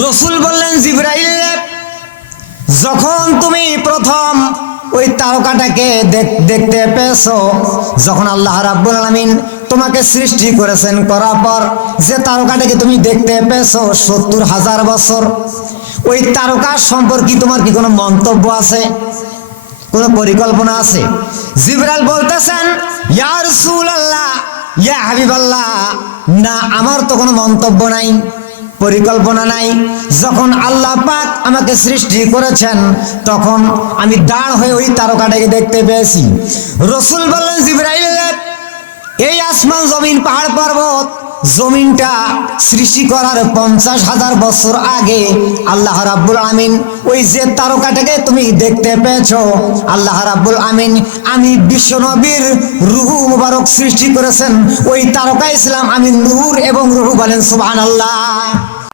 রসুল বললেন, জিবরাইল, যখন তুমি প্রথম ওই তারকাটাকে দেখতে পেয়েছো, যখন আল্লাহ রাব্বুল আলামিন তোমাকে সৃষ্টি করেছেন, করার পর যে তারকাটাকে তুমি দেখতে পেয়েছো ৭০,০০০ বছর, ওই তারকা সম্পর্কে তোমার কি কোনো মন্তব্য আছে, কোনো পরিকল্পনা আছে? জিবরাইল বলতেছেন, ইয়া রাসূলুল্লাহ, ইয়া হাবিবাল্লাহ, না, আমার তো কোনো মন্তব্য নাই, পরিকল্পনা নাই। যখন আল্লাহ পাক আমাকে সৃষ্টি করেছেন, তখন আমি দাঁড় হয়ে ওই তারকাটাকে দেখতে পেয়েছি। রসুল বললেন, জিবরাইল, এই আসমান, জমিন, পাহাড়, পর্বত, জমিনটা সৃষ্টি করার ৫০,০০০ বছর আগে আল্লাহ রাব্বুল আমিন ওই যে তারকাটাকে তুমি দেখতে পেয়েছো, আল্লাহ রাব্বুল আমিন আমি বিশ্বনবীর রূহ মুবারক সৃষ্টি করেছেন। ওই তারকা ইসলাম আমি নূর এবং রূহ। বলেন সুবহানাল্লাহ।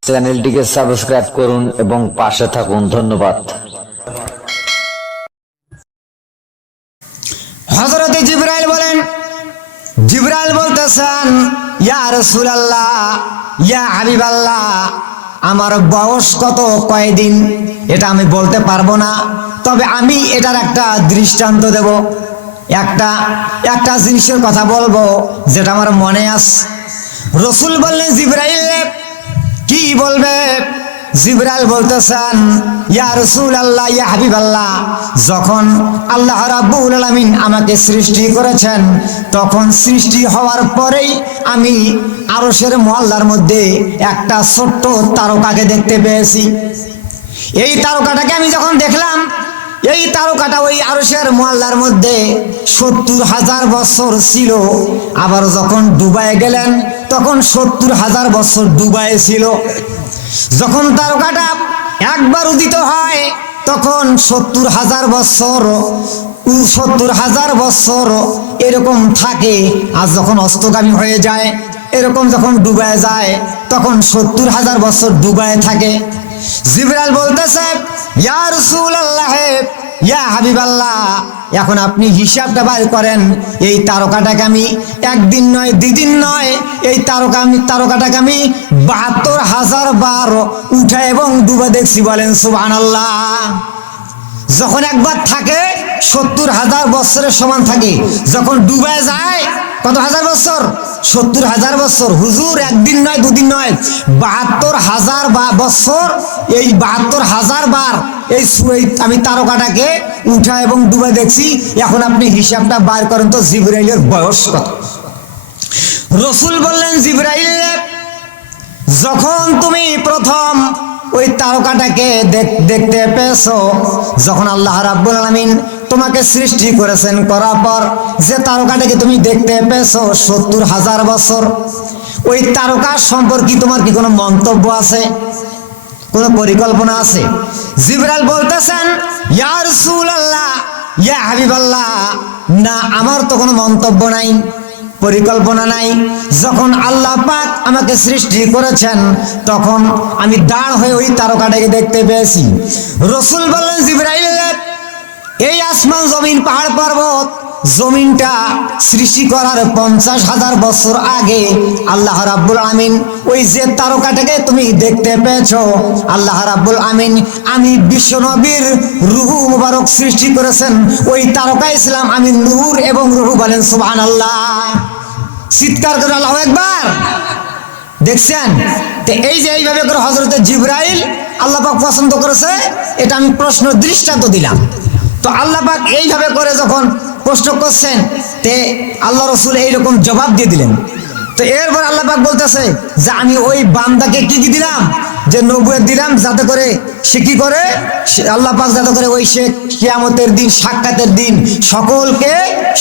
চ্যানেলটিকে সাবস্ক্রাইব করুন এবং পাশে থাকুন। ধন্যবাদ। হযরত জিবরাইল বলেন, জিবরাইল বলতেছেন, ইয়া রাসূলুল্লাহ, ইয়া হাবিবাল্লাহ, আমার বয়স কত, কয়দিন, এটা আমি বলতে পারবো না, তবে আমি এটার একটা দৃষ্টান্ত দেব, একটা জিনিসের কথা বলবো যেটা আমার মনে আছে। রসুল বললেন, জিবরাইল, কি বলবে? জিবরাইল বলতেছেন, ইয়া রাসূলুল্লাহ, ইয়া হাবিবাল্লাহ, যখন আল্লাহ রাব্বুল আলামিন আমাকে সৃষ্টি করেছেন, তখন সৃষ্টি হওয়ার পরেই আমি আরশের মহল্লার মধ্যে একটা ছোট্ট তারকাকে দেখতে পেয়েছি। এই তারকাটাকে আমি যখন দেখলাম, এই তারকাটা ওই আরশের মহল্লার মধ্যে ৭০,০০০ বছর ছিল। আবার যখন ডুবায় গেলেন, তখন ৭০,০০০ বছর ডুবায় ছিল। যখন তারকাটা একবার উদিত হয়, তখন ৭০,০০০ বছর এরকম থাকে। আর যখন অস্তগামী হয়ে যায়, এরকম যখন ডুবায় যায়, তখন ৭০,০০০ বছর ডুবায় থাকে। জিবরাইল বলতেছে, ইয়া রাসূলুল্লাহ, ইয়া হাবিবাল্লাহ, এখন আপনি হিসাবটা বাইর করেন, এই তারকাটাকে আমি একদিন নয়, দুদিন নয়, এই তারকাটাকে আমি ৭২,০০০ বার উঠা এবং ডুবা দেখছি। বলেন সুবহানাল্লাহ। যখন একবার থাকে ৭০,০০০ বছরের সমান থাকে, যখন ডুবায় যায় কত হাজার বছর? ৭০,০০০ বছর। হুজুর, একদিন নয়, দুদিন নয়, ৭২,০০০ বছর, এই ৭২,০০০ বার এই আমি তারকাটাকে উঠা এবং ডুবা দেখছি। এখন আপনি হিসাবটা বার করেন তো, জিবরাইলের বয়স কত? রসুল বললেন, জিবরাইল, যখন তুমি প্রথম ওই তারকাটাকে দেখতে পেয়েছো, যখন আল্লাহ রাব্বুল আলামিন তোমাকে সৃষ্টি করেছেন, করার পর যে তারকাটাকে তুমি দেখতে পেয়েছো ৭০,০০০ বছর, ওই তারকা সম্পর্কে তোমার কি কোনো মন্তব্য আছে, কোনো পরিকল্পনা আছে? জিবরাইল বলতেছেন, ইয়া রাসূলুল্লাহ, ইয়া হাবিবাল্লাহ, না, আমার তো কোনো মন্তব্য নাই, পরিকল্পনা নাই। যখন আল্লাহ পাক আমাকে সৃষ্টি করেছেন, তখন আমি দাঁড় হয়ে ওই তারকাটাকে দেখতে পেয়েছি। রসুল বললেন, জিবরাইল, এই আসমান, জমিন, পাহাড়, পর্বত, জমিনটা সৃষ্টি করার ৫০,০০০ বছর আগে আল্লাহ রাব্বুল আমিন ওই যে তারকাটাকে তুমি দেখতে পেয়েছো, আল্লাহ রাব্বুল আমিন আমি বিশ্বনবীর রূহ মুবারক সৃষ্টি করেছেন। ওই তারকা ইসলাম আমি নূর এবং রূহ। বলেন সুবহানাল্লাহ। চিৎকার করে আল্লাহু আকবার। দেখছেন তো, এই যে এইভাবে করে হযরত জিবরাইল আল্লাহ পাক পছন্দ করেছে, এটা আমি প্রশ্ন দৃষ্টান্ত দিলাম। তো আল্লাহ পাক এইভাবে করে যখন প্রশ্ন করছেন, তে আল্লাহ রসুল এইরকম জবাব দিয়ে দিলেন। তো এরপর আল্লাহ পাক বলতেছে যে আমি ওই বান্দাকে কি দিলাম, যে নবুয়ত দিলাম, যাতে করে সে কি করে, আল্লাহ পাক যাতে করে ওই সে কিয়ামতের দিন, সাক্ষাতের দিন সকলকে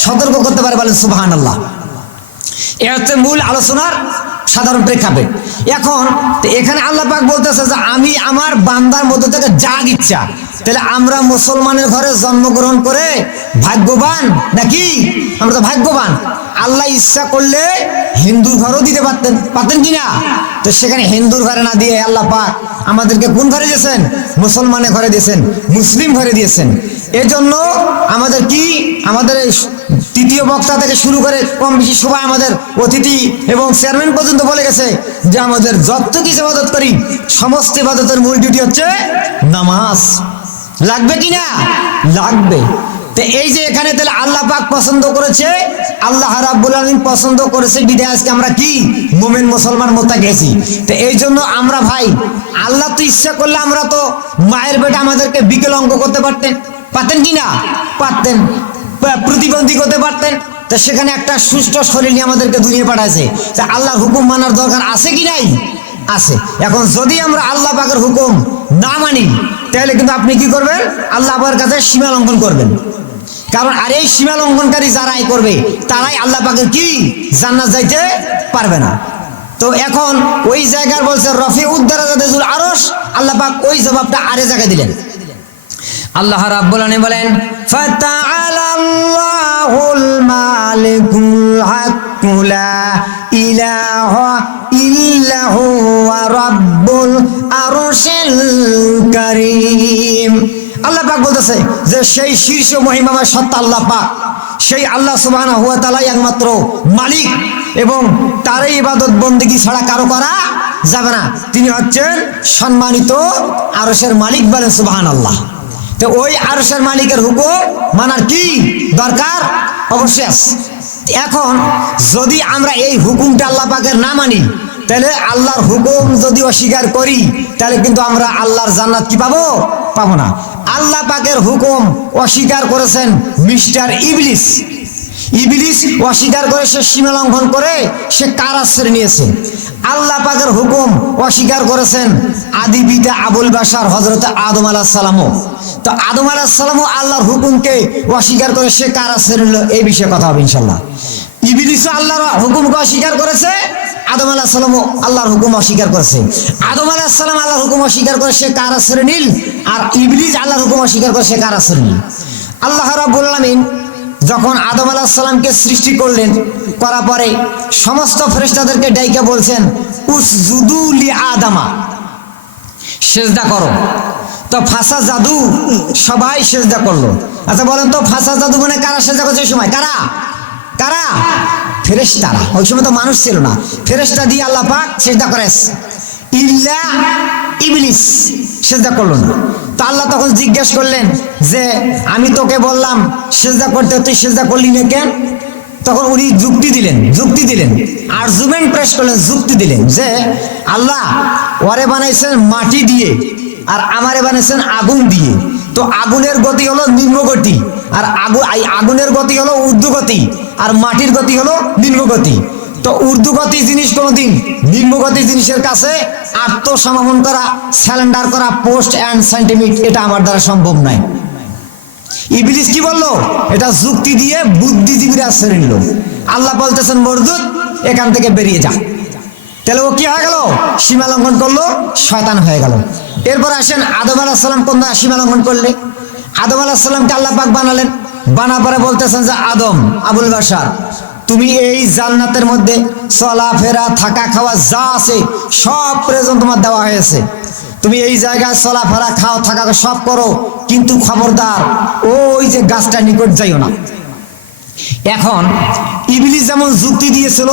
সতর্ক করতে পারে। বলেন সুবহানাল্লাহ। এ হচ্ছে মূল আলোচনার সাধারণ প্রেক্ষাপট। এখন এখানে আল্লাহ পাক বলতেছে যে আমি আমার বান্দার মধ্যে থেকে যা ইচ্ছা, তাহলে আমরা মুসলমানের ঘরে জন্মগ্রহণ করে ভাগ্যবান নাকি? আমরা তো ভাগ্যবান। আল্লাহ ইচ্ছা করলে হিন্দুর ঘরও দিতে পারতেন কিনা? তো সেখানে হিন্দুর ঘরে না দিয়ে আল্লাহ পাক আমাদেরকে কোন ঘরে দিয়েছেন? মুসলমানের ঘরে দিয়েছেন, মুসলিম ঘরে দিয়েছেন। এজন্য আমাদের কি, আমাদের তৃতীয় বক্তা থেকে শুরু করে কম বেশি সবাই আমাদের অতিথি এবং চেয়ারম্যান পর্যন্ত বলে গেছে যে আমাদের যত কিছু ইবাদত করি সমস্ত ইবাদতের মূল ডিউটি হচ্ছে নামাজ। লাগবে কি না? লাগবে। তো এই যে এখানে তাহলে আল্লাহ পাক পছন্দ করেছে, আল্লাহ রাব্বুল আলামিন পছন্দ করেছে বিধায় আজকে আমরা কি মুমিন মুসলমান মোত্তাকি গেছি। তো এই জন্য আমরা ভাই আল্লাহ তো ইচ্ছা করলে আমরা তো মায়ের পেটে আমাদেরকে বিকলাঙ্গ করতে পারতেন কি না? পারতেন। প্রতিবন্ধী করতে পারতেন। তা সেখানে একটা সুস্থ শরীর নিয়ে আমাদেরকে দুনিয়া পাঠাইছে। তা আল্লাহর হুকুম মানার দরকার আছে কি নাই? আছে। এখন যদি আমরা আল্লাহ পাকের হুকুম না মানি তাহলে কিন্তু আপনি কি করবেন? আল্লাহ পাকের কাছে সীমা লঙ্ঘন করবেন। কারণ আর এই সীমা লঙ্ঘনকারী যারাই করবে তারাই আল্লাহ পাকের কি জান্নাত যাইতে পারবে না। তো এখন ওই জায়গার বলছে রফিউদ দারাজাতুল আরশ, আল্লাহ পাক ওই জবাবটা আরে জায়গায় দিলেন। আল্লাহ রাব্বুল আলামিন বলেন ফাতাআলাল্লাহুল মালিকুল হাক্কু লা ইলাহা ইল্লাহু ওয়া রাব্বুল আরশিল কারীম। আল্লাহ পাক বলতেছে যে সেই শীর্ষ মহিমাময় সত্তা আল্লাহ পাক, সেই আল্লাহ সুবহানাহু ওয়া তাআলা একমাত্র মালিক এবং তারই ইবাদত বন্দেগী ছাড়া কারো করা যাবে না। তিনি হচ্ছেন সম্মানিত আরশের মালিক, বলেন সুবহানাল্লাহ। তো ওই আরশের মালিকের হুকুম মানার কি দরকার? অবশ্যই আছে। এখন যদি আমরা এই হুকুমটা আল্লাহ পাকের না মানি তাহলে আল্লাহর হুকুম যদি অস্বীকার করি তাহলে কিন্তু আমরা আল্লাহর জান্নাত কি পাবো? পাবো না। আল্লাহ পাকের হুকুম অস্বীকার করেছেন মিস্টার ইবলিস। ইবলিস অস্বীকার করে সে সীমা লঙ্ঘন করে সে কারাশ্রয় নিয়েছে। আল্লাহ পাকের হুকুম অস্বীকার করেছেন আদি পিতা আবুল বাশার হযরত আদম আলাইহিস সালামও। তো আদম আলাইহিস সালামও আল্লাহর হুকুমকে অস্বীকার করে সে কারাশ্রয় নিল। এই বিষয়ে কথা হবে ইনশাআল্লাহ। ইবলিসও আল্লাহর হুকুমকে অস্বীকার করেছে, আদম আলাইহিস সালামও আল্লাহর হুকুম অস্বীকার করেছে। আদম আলাইহিস সালাম আল্লাহর হুকুম অস্বীকার করে সে কারাশ্রয় নিল, আর ইবলিস আল্লাহর হুকুম অস্বীকার করে সে কারাশ্রয় নিল। আল্লাহ রাব্বুল আলামিন যখন আদম আলাইহিস সালামকে সৃষ্টি করলেন, করার পরে সমস্ত ফেরেশতাদেরকে ডাইকা বলছেন উসজুদু লি আদামা, সিজদা করো। তো ফাসা জাদু সবাই সিজদা করলো। আচ্ছা বলেন তো ফাসা জাদু মানে কারা সিজদা করছে ওই সময়? কারা কারা? ফেরেশতারা। ওই সময় তো মানুষ ছিল না, ফেরেশতা দিয়ে আল্লাহ পাক সিজদা করেছে। ইল্লা ইবলিস সিজদা করলো না। তো আল্লাহ তখন জিজ্ঞেস করলেন যে আমি তোকে বললাম সিজদা করতে, তুই সিজদা করলি না কেন? তখন উনি যুক্তি দিলেন আর্গুমেন্ট পেশ করলেন, যুক্তি দিলেন যে আল্লাহ ওরে বানাইছেন মাটি দিয়ে আর আমারে বানাইছেন আগুন দিয়ে। তো আগুনের গতি হলো নিম্নগতি, আর আগুনের গতি হলো ঊর্ধ্বগতি, আর মাটির গতি হলো নিম্নগতি। তো ঊর্ধ্বগতি জিনিস কোনোদিন নিম্নগতি জিনিসের কাছে আত্মসমর্পণ করা, স্যালেন্ডার করা, পোস্ট অ্যান্ড সেন্টিমিটার, এটা আমার দ্বারা সম্ভব নয়। ইবলিস কি বললো? এটা যুক্তি দিয়ে বুদ্ধিজীবীরা আশ্রয় নিল। আল্লাহ বলতেছেন মরদুদ এখান থেকে বেরিয়ে যা। তাহলে ও কি হয়ে গেল? সীমা লঙ্ঘন করলো, শয়তান হয়ে গেল। এরপর আসেন আদম আলাইহিস সালাম কোন সীমা লঙ্ঘন করলে? আদম আলাইহিস সালামকে আল্লাহ পাক বানালেন, বানা পরে বলতেছেন যে আদম আবুল বাশার তুমি এই জান্নাতের মধ্যে চলাফেরা থাকা খাওয়া যা আছে সব প্রয়োজন তোমার দেওয়া হয়েছে, তুমি এই জায়গায় চলাফেরা খাও থাকা সব করো, কিন্তু খবরদার ওই যে গাছটা নিকট যাইও না। এখন ইবলিস যেমন যুক্তি দিয়েছিল,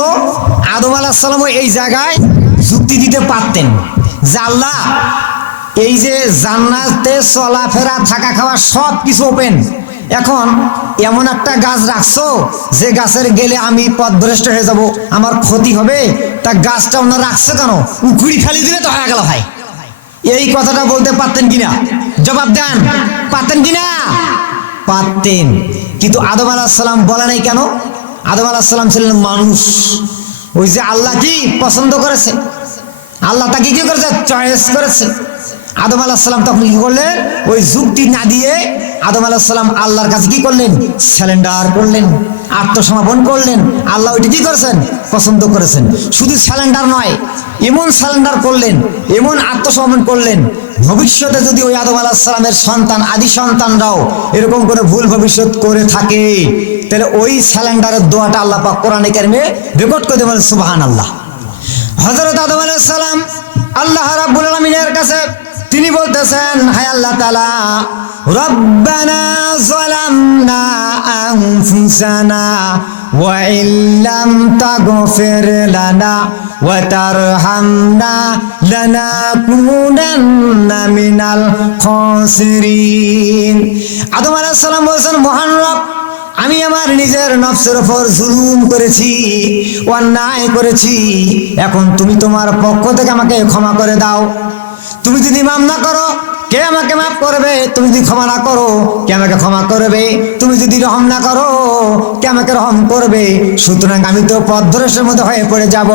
আদম আলাইহিস সালামও এই জায়গায় যুক্তি দিতে পারতেন যে আল্লাহ এই যে জান্নাতে চলাফেরা থাকা খাওয়া সব কিছু ওপেন, এখন এমন একটা গাছ রাখছো যে গাছের গেলে আমি পথভ্রষ্ট হয়ে যাব, আমার ক্ষতি হবে, তা গাছটা ওনারা রাখছে কেন? উকুড়ি ফেলে দিলে তো হয়ে গেল ভাই। এই কথাটা বলতে পারতেন কিনা? জবাব দেন, পারতেন কিনা? পারতেন। কিন্তু আদম আলাইহিস সালাম বলে নাই কেন? আদম আলাইহিস সালাম ছিলেন মানুষ। ওই যে আল্লাহ কি পছন্দ করেছে, আল্লাহ তাকে কি করেছে? চয়েস করেছে। আদম আলাইহিস সালাম তখন কি করলেন? ওই যুক্তি না দিয়ে আদম আলাইহিস সালাম আল্লাহর কাছে কি করলেন? স্যালেন্ডার করলেন, আত্মসমর্পণ করলেন। আল্লাহ ওইটা কি করেছেন? পছন্দ করেছেন। শুধু স্যালেন্ডার নয়, এমন স্যালেন্ডার করলেন, এমন আত্মসমর্পণ করলেন, ভবিষ্যতে যদি ওই আদম আলাইহিস সালামের সন্তান আদি সন্তানরাও এরকম করে ভুল ভবিষ্যৎ করে থাকে তাহলে ওই স্যালেন্ডারের দোয়াটা আল্লাহ পাক কোরআনে কারিমে রেকর্ড করে দেবেন। সুবহানাল্লাহ। হযরত আদম আলাইহিস সালাম আল্লাহ রাব্বুল আলামিনের কাছে তিনি বলতেছেন, হায় আল্লাহ তাআলা, রব্বানা যালামনা আনফুসানা ওয়া ইল্লাম তাগফির লানা ওয়া তারহামনা লানাকুনান্না মিনাল খাসিরিন। আদম আলাইহিস সালাম বলেছেন, মহান রব, আমি আমার নিজের নফসের উপর জুলুম করেছি, অন্যায় করেছি, এখন তুমি তোমার পক্ষ থেকে আমাকে ক্ষমা করে দাও। তুমি যদি মাফ না করো, কে আমাকে মাফ করবে? তুমি যদি ক্ষমা না করো, কে আমাকে ক্ষমা করবে? তুমি যদি রহম না করো, কে আমাকে রহম করবে? সুতরাং আমি তো পথভ্রষ্টের মধ্যে হয়ে পড়ে যাব।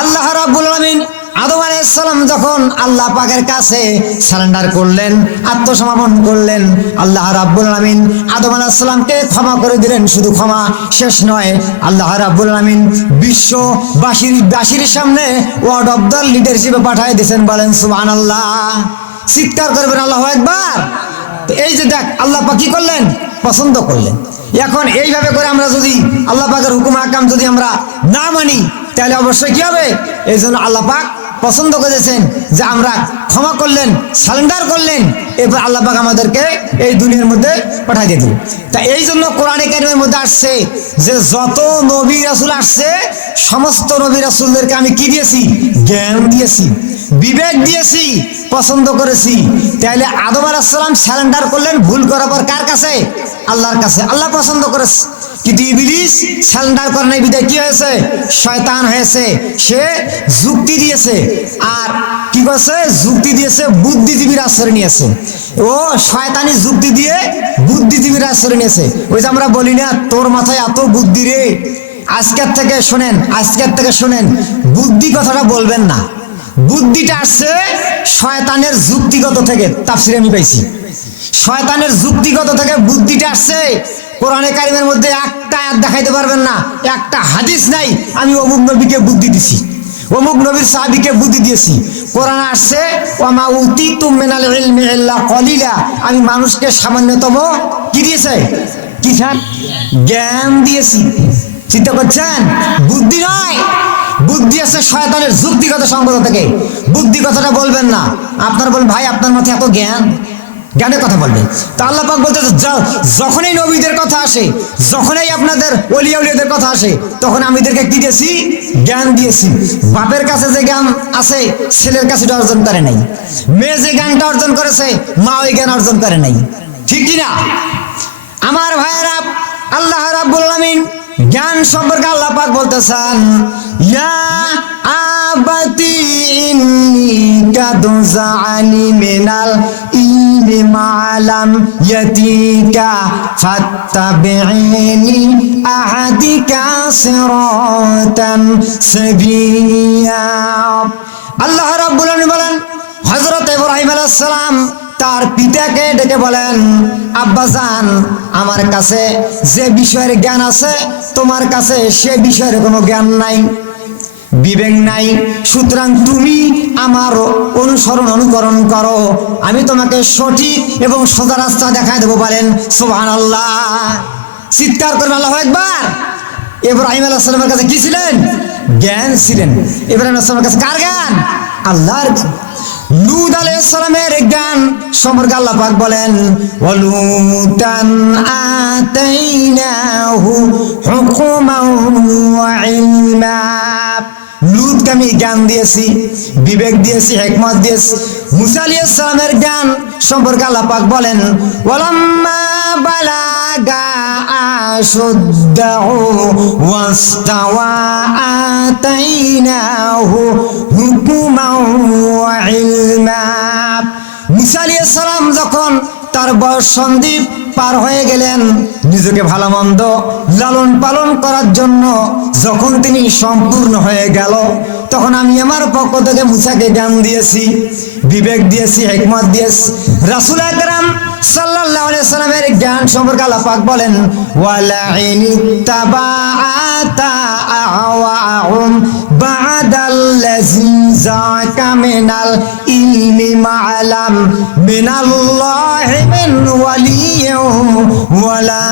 আল্লাহ রাব্বুল আলামিন আদম আলাইহিস সালাম যখন আল্লাহ পাকের কাছে সারেন্ডার করলেন, আত্মসমর্পণ করলেন, আল্লাহ রাব্বুল আলামিন আদম আলাইহিস সালামকে ক্ষমা করে দিলেন। শুধু ক্ষমা শেষ নয়, আল্লাহ রাব্বুল আলামিন বিশ্ববাসীর সামনে ওয়ার্ড অফ দ্য লিডারশিপে পাঠিয়ে দিয়েছেন। বলেন সুবহানাল্লাহ, চিৎকার করবেন আল্লাহু আকবার। তো এই যে দেখ, আল্লাহ পাক কি করলেন? পছন্দ করলেন। এখন এইভাবে করে আমরা যদি আল্লাহ পাকের হুকুম আহকাম যদি আমরা না মানি, তাহলে অবশ্যই কি হবে? এই জন্য আল্লাহ পাক পছন্দ করেছেন যে আমরা ক্ষমা করলেন, সারেন্ডার করলেন, এরপর আল্লাহ পাক আমাদেরকে এই দুনিয়ার মধ্যে পাঠিয়ে দিলেন। তা এই জন্য কোরআনে কারিমের মধ্যে আসছে যে যত নবী রাসূল আসছে, সমস্ত নবী রাসূলদেরকে আমি কি দিয়েছি? জ্ঞান দিয়েছি, বিবেক দিয়েছি, পছন্দ করেছি। তাহলে আদম আলাইহিস সালাম সারেন্ডার করলেন ভুল করার পর কার কাছে? আল্লাহর কাছে। আল্লাহ পছন্দ করেছে, কিন্তু ইবলিস সারেন্ডার করে নাই, বিদায় কি হয়েছে? শয়তান হয়েছে। সে যুক্তি দিয়েছে, আর কি করছে? যুক্তি দিয়েছে, বুদ্ধিজীবীর আশ্রয় নিয়েছে। ও শয়তানি যুক্তি দিয়ে বুদ্ধিজীবীর আশ্রয় নিয়েছে। ওই যে আমরা বলি না, তোর মাথায় এত বুদ্ধি রে। আজকের থেকে শোনেন, বুদ্ধি কথাটা বলবেন না। বুদ্ধিটা আসছে শয়তানের যুক্তিগত থেকে। তাফসিরে আমি পাইছি, শয়তানের যুক্তিগত থেকে বুদ্ধিটা আসছে। কোরআনে কারিমের মধ্যে একটা আয়াত দেখাইতে পারবেন না, একটা হাদিস নাই আমি অমুক নবীকে বুদ্ধি দিছি, অমুক নবীর সাহাবীকে বুদ্ধি দিয়েছি। কোরআনে আসছে, ওয়ামা উতিতুম মিনাল ইলমি ইল্লা কলিলা, আমি মানুষকে সামান্যতম কি দিয়েছে? কি স্যার? জ্ঞান দিয়েছি। চিন্তা করছেন? বুদ্ধি নয়, বুদ্ধি আছে শয়তানের যুক্তিগত সঙ্গত থেকে। বুদ্ধি কথাটা বলবেন না। আপনার বলেন, ভাই আপনার মাথায় এত জ্ঞান, জ্ঞানের কথা বলবেন। তা আল্লাহ পাক বলতে, যখনই নবীদের কথা আসে, যখনই আপনাদের ওলিয়া উলিয়াদের কথা আসে, তখন আমি এদেরকে কি দিয়েছি? জ্ঞান দিয়েছি। বাপের কাছে যে জ্ঞান আছে, ছেলের কাছে অর্জন করে নাই। মেয়ে যে জ্ঞানটা অর্জন করেছে, মা ওই জ্ঞান অর্জন করে নাই। ঠিক কিনা আমার ভাইয়েরা? আল্লাহ রাব্বুল আলামিন জ্ঞান সম্পর্কে আল্লাহ পাক বলতেছেন, ইয়া আবাতি ইন্নী কাদ জাআনি মিনাল ইলমি মা'লাম ইয়াতিকা ফাত্তাবি'নি আহাদিকা সিরাতান সাবিয়্যা। আল্লাহ রাব্বুল আলামিন বলেন, হযরত ইব্রাহিম আলাইহিস সালাম তার পিতাকে ডেকে বলেন, আব্বাজান, আমার কাছে যে বিষয়ের জ্ঞান আছে, তোমার কাছে সে বিষয়ের কোনো জ্ঞান নাই, বিবেক নাই। সুতরাং তুমি আমার অনুকরণ করো, আমি তোমাকে সঠিক এবং সোজা রাস্তা দেখায় দেবো। বলেন সুবহানাল্লাহ, চিৎকার করবেন আল্লাহু আকবার। ইব্রাহিম আলাইহিস সালামের কাছে কি ছিলেন? জ্ঞান ছিলেন। ইব্রাহিম আলাইহিস সালামের কাছে কার জ্ঞান? আল্লাহর জ্ঞান। লূত আলাইহিস সালামের জ্ঞান সম্পর্কে আল্লাহ পাক বলেন, ওয়ালুতান আতাইনাহু হুকমান ওয়া ইলমা। লূতকে আমি জ্ঞান দিয়েছি, বিবেক দিয়েছি, হিকমত দিয়েছি। মুসা আলাইহিস সালামের জ্ঞান সম্পর্কে আল্লাহ পাক বলেন, ওয়ালাম্মা বালাগা আশুদ্দাহু ওয়াস্তাওয়া আতাইনাহু হুকমান ওয়া ইলমা। মুসা আলাইহিস সালাম যখন তার বয়স সন্দীপ পার হয়ে গেলেন, নিজেকে ভালো মন্দ লালন পালন করার জন্য যখন তিনি সম্পূর্ণ হয়ে গেল, তখন আমি আমার পক্ষ থেকে মুসাকে জ্ঞান দিয়েছি, বিবেক দিয়েছি, হিকমত দিয়েছি। রাসূল আকরাম সাল্লাল্লাহু আলাইহি সাল্লামের জ্ঞান সম্পর্কে আল্লাহ পাক বলেন, ওয়ালাইন তাবাআতা আওয়াহুম বাদাল্লাযী যাকা মিনাল ইলমি মা'লাম মিনাল্লাহি মিন ওয়ালিয়্যিন ওয়ালা